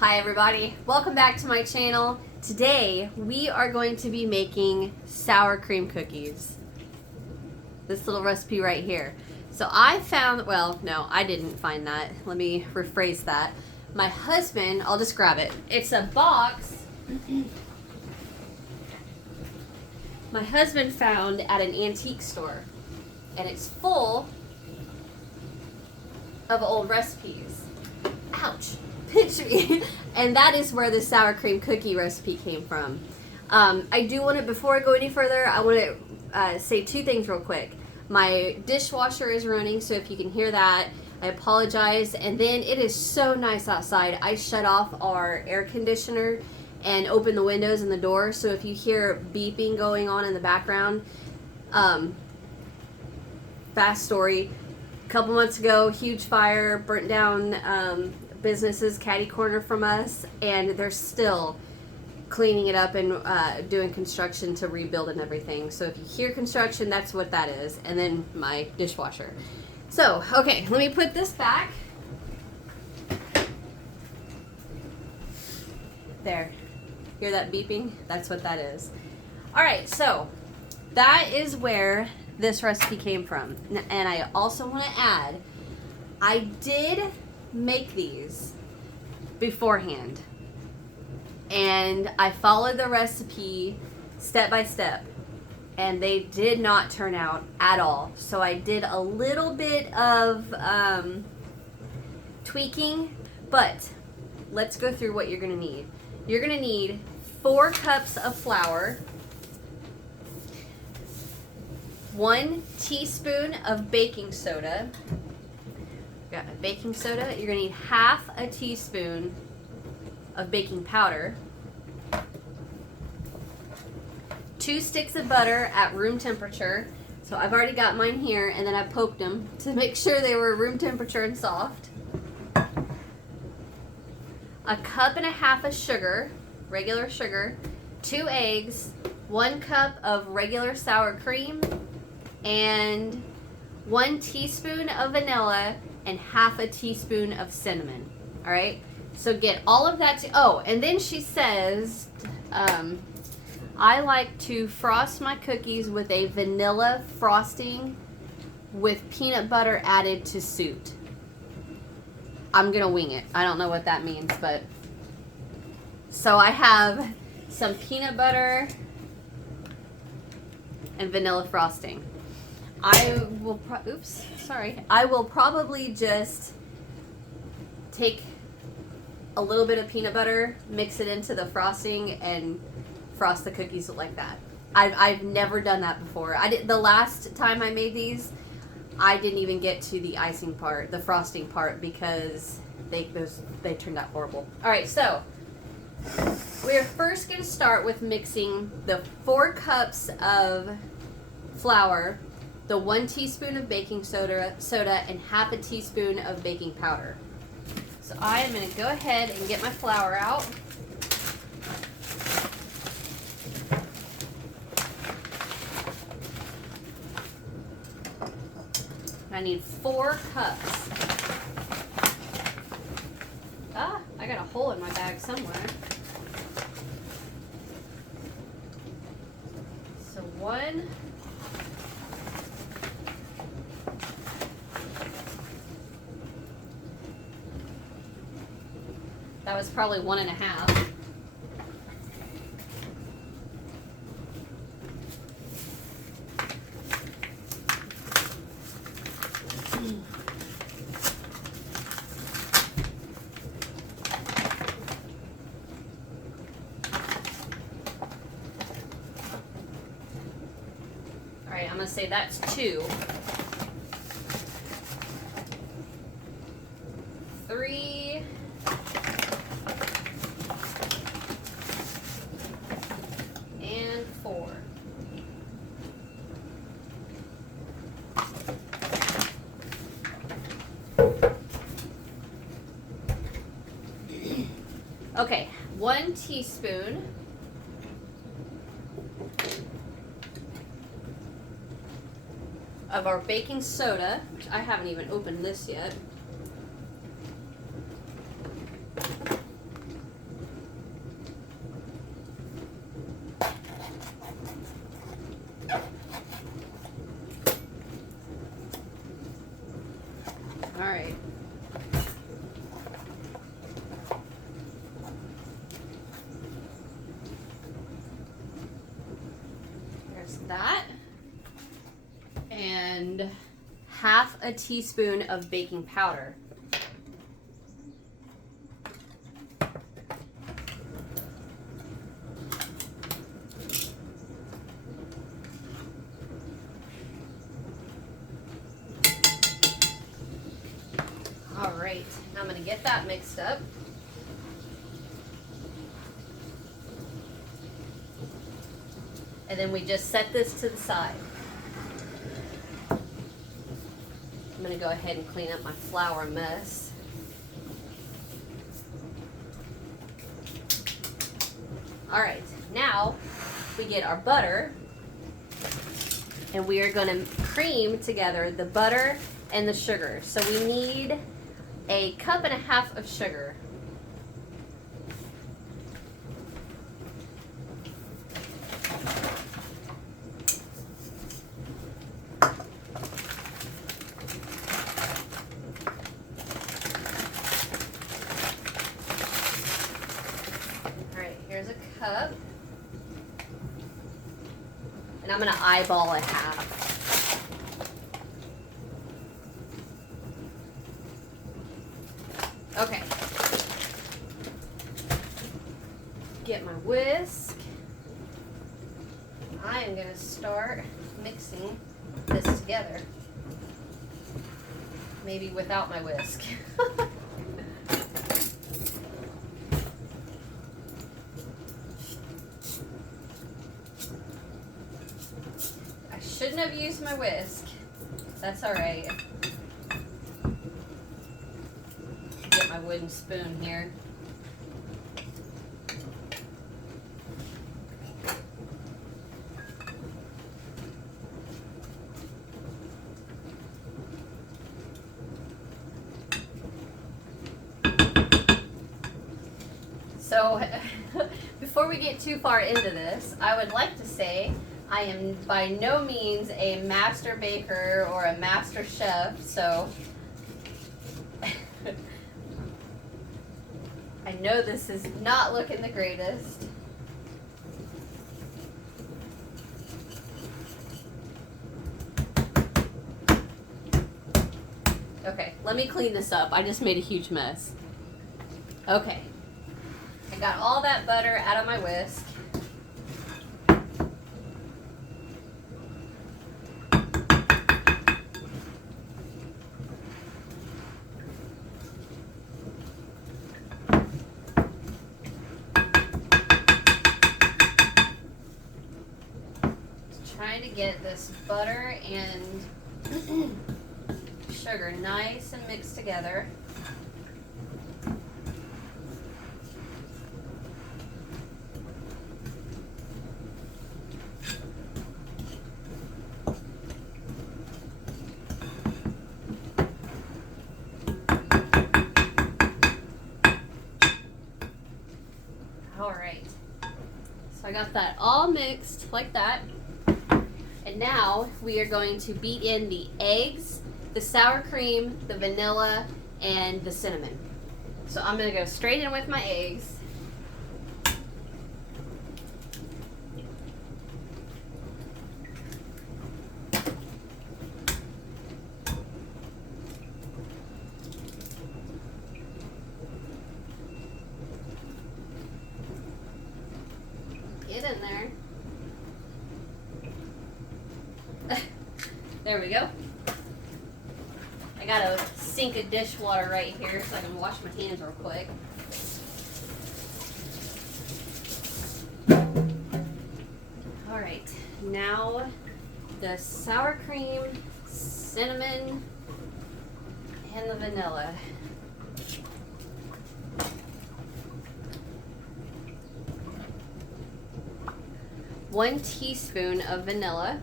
Hi everybody, welcome back to my channel. Today we are going to be making sour cream cookies. This little recipe right here. So I found, well no, I didn't find that. Let me rephrase that. My husband, I'll just grab it. It's a box my husband found at an antique store. And it's full of old recipes. Ouch. Pinch me. And that is where the sour cream cookie recipe came from. I do want to, before I go any further, I want to say two things real quick. My dishwasher is running, so if you can hear that, I apologize. And then it is so nice outside. I shut off our air conditioner and open the windows and the door, so if you hear beeping going on in the background, fast story. A couple months ago, huge fire burnt down businesses catty corner from us, and they're still cleaning it up and doing construction to rebuild and everything. So if you hear construction, that's what that is. And then my dishwasher. So, okay, let me put this back. There. Hear that beeping? That's what that is. Alright, so that is where this recipe came from. And I also want to add, I did make these beforehand, and I followed the recipe step by step, and they did not turn out at all. So I did a little bit of tweaking, but let's go through what you're gonna need. You're gonna need 4 cups of flour, 1 teaspoon of baking soda. Got a baking soda. You're gonna need half a teaspoon of baking powder, 2 sticks of butter at room temperature. So I've already got mine here, and then I poked them to make sure they were room temperature and soft. A cup and a half of sugar, regular sugar, 2 eggs, 1 cup of regular sour cream, and 1 teaspoon of vanilla, and half a teaspoon of cinnamon. All right, so get all of that and then she says I like to frost my cookies with a vanilla frosting with peanut butter added to suit. I'm gonna wing it. I don't know what that means, but so I have some peanut butter and vanilla frosting. I will probably just take a little bit of peanut butter, mix it into the frosting, and frost the cookies like that. I've never done that before. The last time I made these, I didn't even get to the icing part, the frosting part, because they turned out horrible. All right, so we're first going to start with mixing the 4 cups of flour, the 1 teaspoon of baking soda, and half a teaspoon of baking powder. So I am going to go ahead and get my flour out. I need 4 cups. I got a hole in my bag somewhere. So 1. That was probably 1.5. All right, I'm gonna say that's 2. 3. And 4. Okay, 1 teaspoon of our baking soda, which I haven't even opened this yet. All right. There's that. And half a teaspoon of baking powder. All right, now I'm going to get that mixed up. And then we just set this to the side. I'm going to go ahead and clean up my flour mess. All right, now we get our butter, and we are going to cream together the butter and the sugar. So we need 1.5 cups of sugar. Here's a cup, and I'm going to eyeball 1/2. Okay. Get my whisk. I am going to start mixing this together. Maybe without my whisk. Shouldn't have used my whisk. That's all right. Get my wooden spoon here. So, before we get too far into this, I would like to say I am by no means a master baker or a master chef, so I know this is not looking the greatest. Okay, let me clean this up. I just made a huge mess. Okay, I got all that butter out of my whisk. Trying to get this butter and sugar nice and mixed together. All right, so I got that all mixed like that. And now we are going to beat in the eggs, the sour cream, the vanilla, and the cinnamon. So I'm going to go straight in with my eggs. Get in there. There we go. I got a sink of dishwater right here so I can wash my hands real quick. All right, now the sour cream, cinnamon, and the vanilla. One teaspoon of vanilla.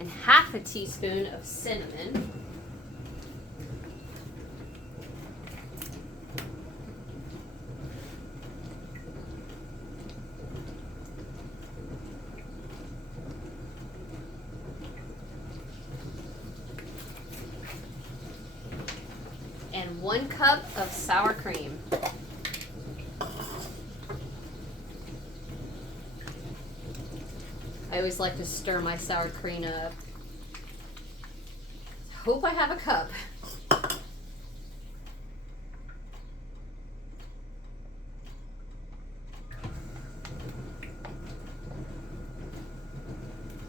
And 1/2 teaspoon of cinnamon. 1 cup of sour cream. I always like to stir my sour cream up. Hope I have a cup.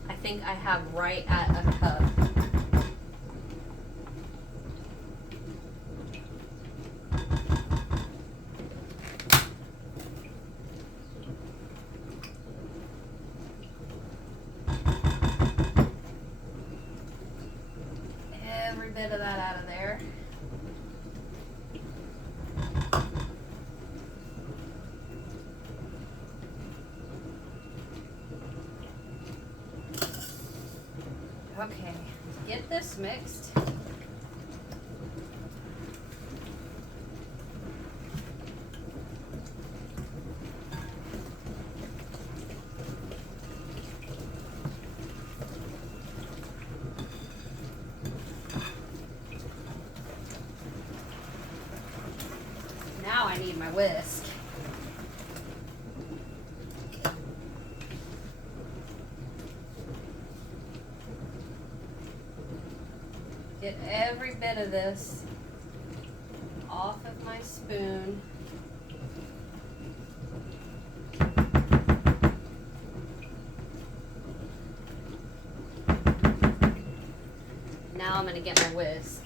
I think I have right at a cup. Every bit of that out of there. Okay, get this mixed. Now I need my whisk. Get every bit of this off of my spoon. Now I'm going to get my whisk.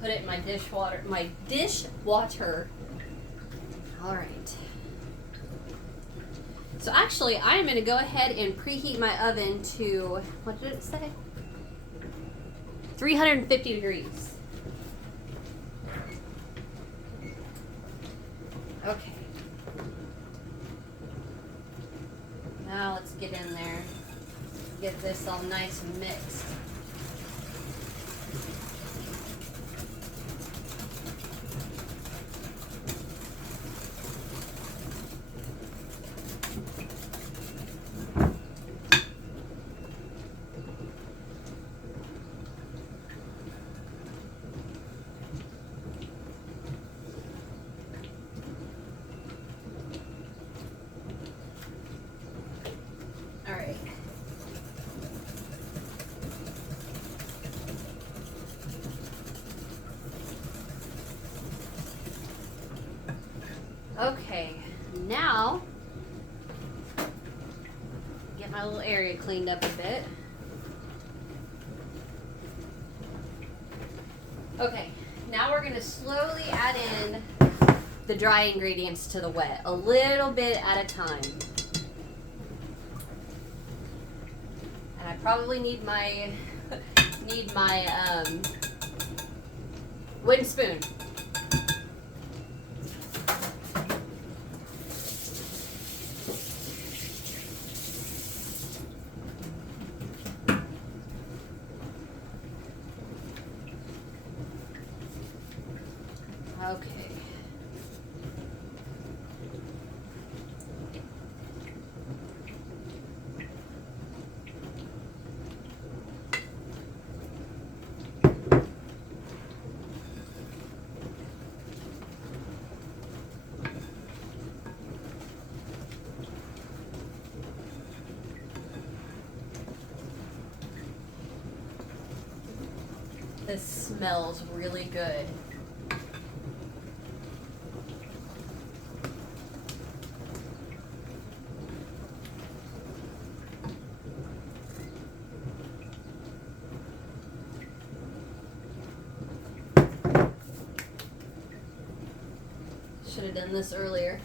Put it in my dishwater. All right. So actually, I am going to go ahead and preheat my oven to, what did it say? 350 degrees. Okay. Now let's get in there. Get this all nice and mixed. Okay, now get my little area cleaned up a bit. Okay, now we're going to slowly add in the dry ingredients to the wet, a little bit at a time. And I probably need my wooden spoon. Okay. This smells really good. Should have done this earlier.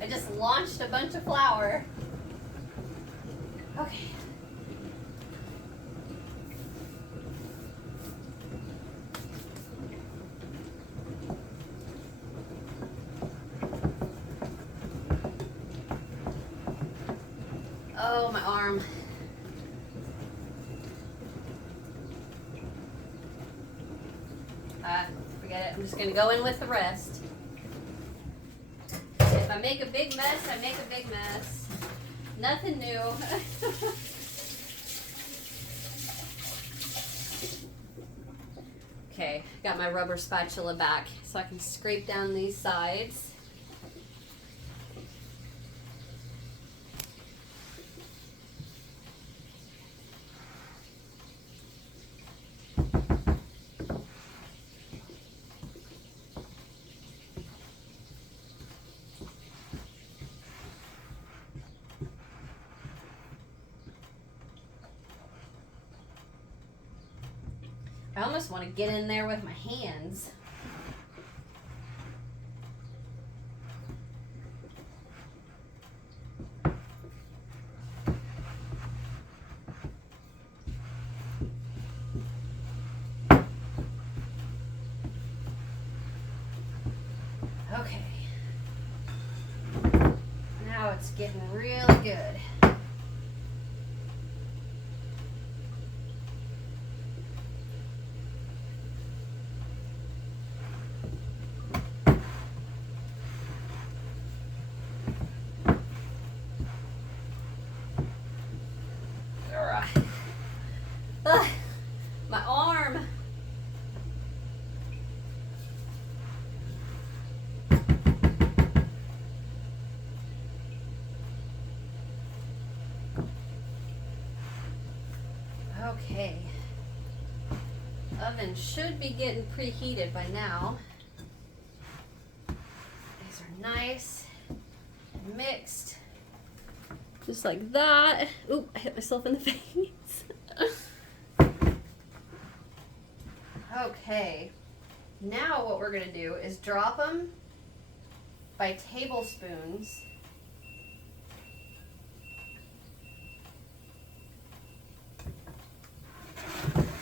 I just launched a bunch of flour. Okay. my arm. Forget it. I'm just going to go in with the rest. If I make a big mess, I make a big mess. Nothing new. Okay, got my rubber spatula back so I can scrape down these sides. I almost want to get in there with my hands. Okay. Now it's getting really good. My arm. Okay. Oven should be getting preheated by now. These are nice and mixed. Just like that. Oop, I hit myself in the face. Okay, now what we're going to do is drop them by tablespoons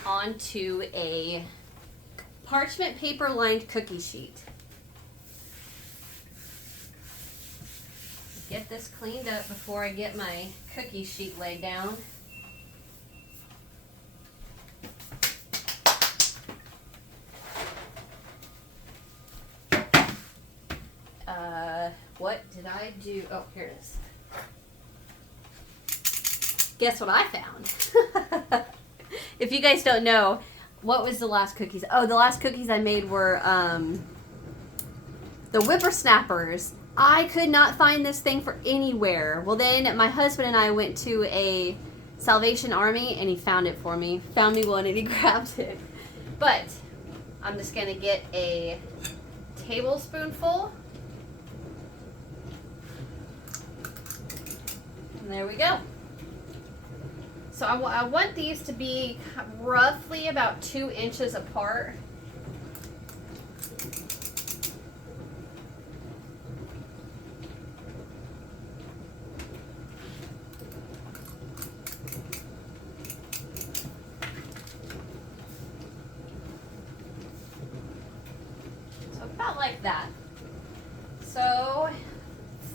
onto a parchment paper lined cookie sheet. Get this cleaned up before I get my cookie sheet laid down. What did I do? Oh, here it is. Guess what I found? If you guys don't know, what was the last cookies? Oh, the last cookies I made were the whippersnappers. I could not find this thing for anywhere. Well, then my husband and I went to a Salvation Army and he found it for me. Found me one and he grabbed it. But I'm just going to get a tablespoonful. And there we go. So I want these to be roughly about 2 inches apart. So about like that. So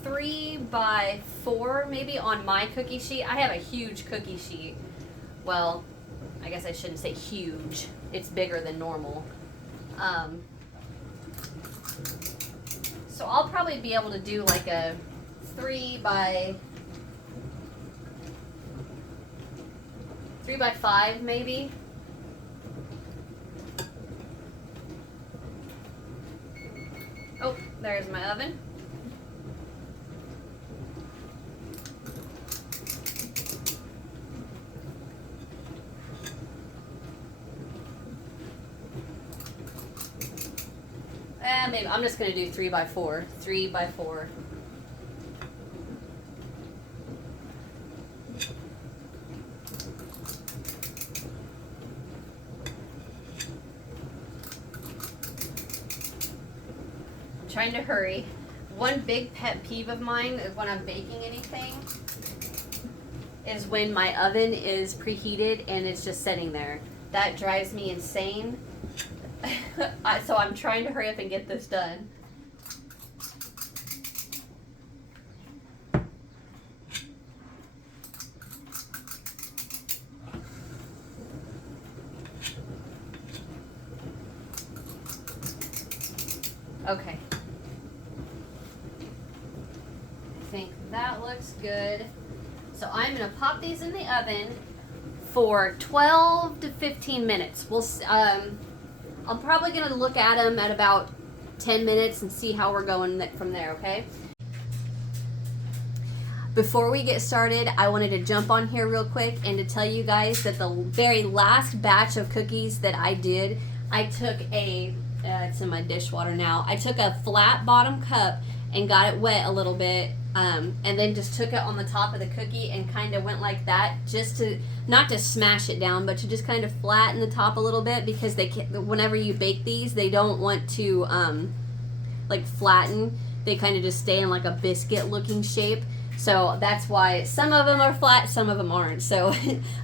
3 by 4 maybe on my cookie sheet. I have a huge cookie sheet. Well, I guess I shouldn't say huge. It's bigger than normal. So I'll probably be able to do like a 3 by 5 maybe. Oh, there's my oven. Maybe I'm just gonna do 3 by 4. 3 by 4. I'm trying to hurry. One big pet peeve of mine is when I'm baking anything is when my oven is preheated and it's just sitting there. That drives me insane. So I'm trying to hurry up and get this done. Okay. I think that looks good. So I'm going to pop these in the oven for 12 to 15 minutes. I'm probably going to look at them at about 10 minutes and see how we're going from there, okay? Before we get started, I wanted to jump on here real quick and to tell you guys that the very last batch of cookies that I did, I took it's in my dishwater now. I took a flat bottom cup and got it wet a little bit, and then just took it on the top of the cookie and kind of went like that, just to, not to smash it down, but to just kind of flatten the top a little bit, because whenever you bake these, they don't want to like flatten. They kind of just stay in like a biscuit looking shape. So that's why some of them are flat, some of them aren't. So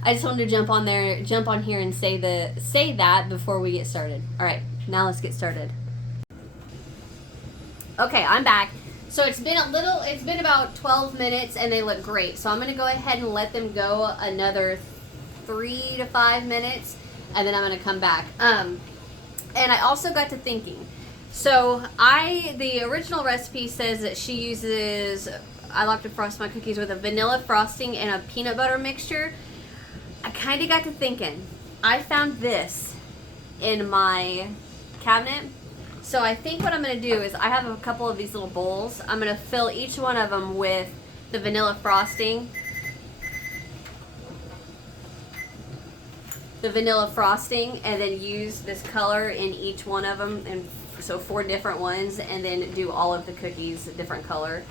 I just wanted to jump on here and say that before we get started. All right, now let's get started. Okay, I'm back. So it's been about 12 minutes and they look great. So I'm going to go ahead and let them go another 3 to 5 minutes, and then I'm going to come back. And I also got to thinking. So the original recipe says that she uses, I like to frost my cookies with a vanilla frosting and a peanut butter mixture. I kind of got to thinking. I found this in my cabinet. So I think what I'm going to do is I have a couple of these little bowls. I'm going to fill each one of them with the vanilla frosting. And then use this color in each one of them. And so 4 different ones, and then do all of the cookies a different color.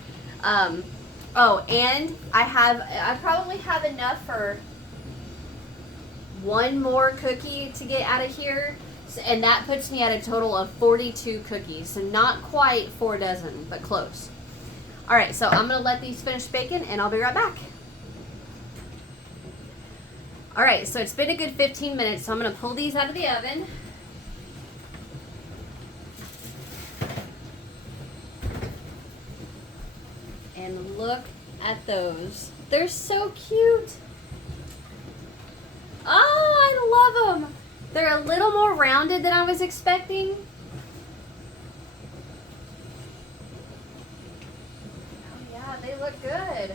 Oh, and I probably have enough for one more cookie to get out of here, and that puts me at a total of 42 cookies. So not quite 4 dozen, but close. All right, so I'm gonna let these finish baking, and I'll be right back. All right, so it's been a good 15 minutes, so I'm gonna pull these out of the oven. And look at those. They're so cute. Oh, I love them. They're a little more rounded than I was expecting. Oh yeah, they look good.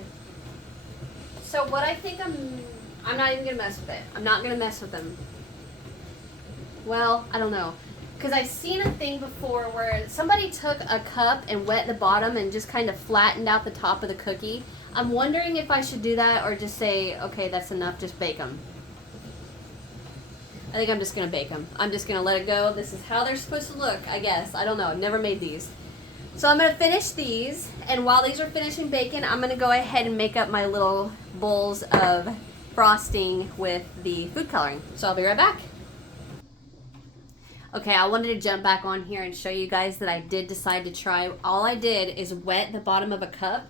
So what I think I'm not even gonna mess with it. I'm not gonna mess with them. Well, I don't know. Because I've seen a thing before where somebody took a cup and wet the bottom and just kind of flattened out the top of the cookie. I'm wondering if I should do that or just say, okay, that's enough, just bake them. I think I'm just going to bake them. I'm just going to let it go. This is how they're supposed to look, I guess. I don't know. I've never made these. So I'm going to finish these, and while these are finishing baking, I'm going to go ahead and make up my little bowls of frosting with the food coloring. So I'll be right back. Okay, I wanted to jump back on here and show you guys that I did decide to try. All I did is wet the bottom of a cup,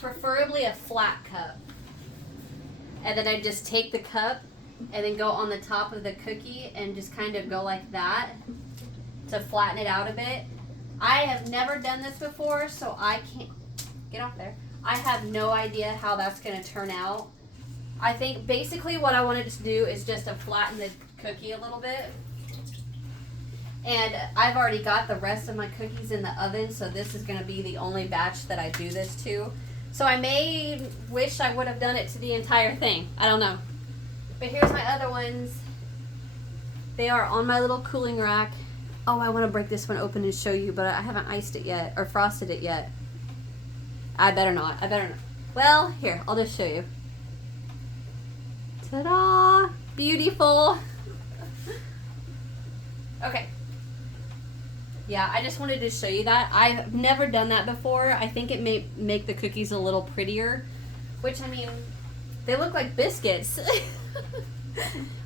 preferably a flat cup. And then I just take the cup and then go on the top of the cookie and just kind of go like that to flatten it out a bit. I have never done this before, so I can't, get off there. I have no idea how that's going to turn out. I think basically what I wanted to do is just to flatten the cookie a little bit. And I've already got the rest of my cookies in the oven, so this is going to be the only batch that I do this to. So I may wish I would have done it to the entire thing. I don't know. But here's my other ones. They are on my little cooling rack. Oh, I want to break this one open and show you, but I haven't iced it yet or frosted it yet. I better not. Well, here, I'll just show you. Ta-da! Beautiful. Okay. Yeah, I just wanted to show you that. I've never done that before. I think it may make the cookies a little prettier, which, I mean, they look like biscuits.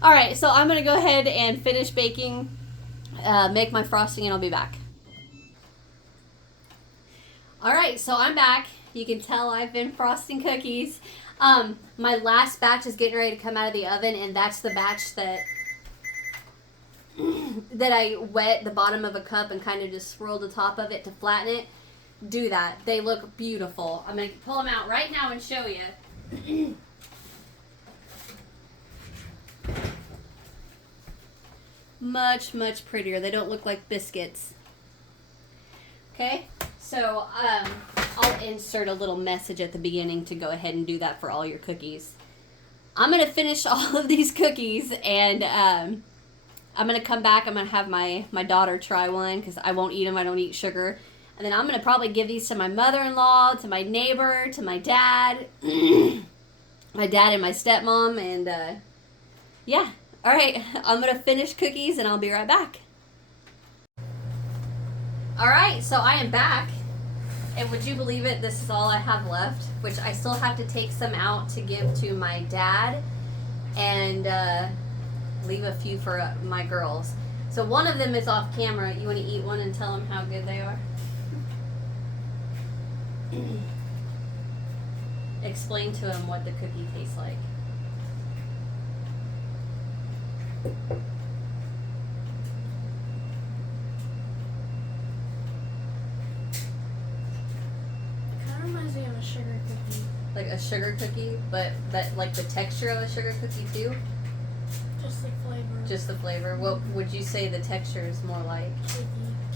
All right, so I'm going to go ahead and finish baking, make my frosting, and I'll be back. All right, so I'm back. You can tell I've been frosting cookies. My last batch is getting ready to come out of the oven, and that's the batch that I wet the bottom of a cup and kind of just swirled the top of it to flatten it. Do that. They look beautiful. I'm going to pull them out right now and show you. much, much prettier. They don't look like biscuits. Okay, so I'll insert a little message at the beginning to go ahead and do that for all your cookies. I'm going to finish all of these cookies, and I'm going to come back. I'm going to have my daughter try one because I won't eat them. I don't eat sugar. And then I'm going to probably give these to my mother-in-law, to my neighbor, to my dad, my dad and my stepmom, and yeah. All right, I'm going to finish cookies, and I'll be right back. All right, so I am back, and would you believe it, this is all I have left, which I still have to take some out to give to my dad and leave a few for my girls. So one of them is off camera. You want to eat one and tell them how good they are? Explain to them what the cookie tastes like. Reminds me of a sugar cookie. Like a sugar cookie, but that like the texture of a sugar cookie too? Just the flavor. Just the flavor. What would you say the texture is more like? Cakey.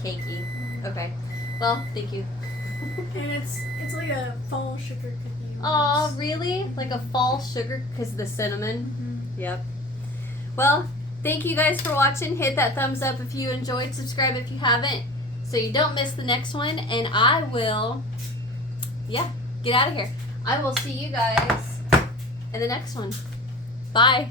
Cakey. Mm-hmm. Okay. Well, thank you. And it's like a fall sugar cookie. Aw, really? Like a fall sugar because of the cinnamon? Mm-hmm. Yep. Well, thank you guys for watching. Hit that thumbs up if you enjoyed. Subscribe if you haven't so you don't miss the next one. And I will... yeah, get out of here. I will see you guys in the next one. Bye.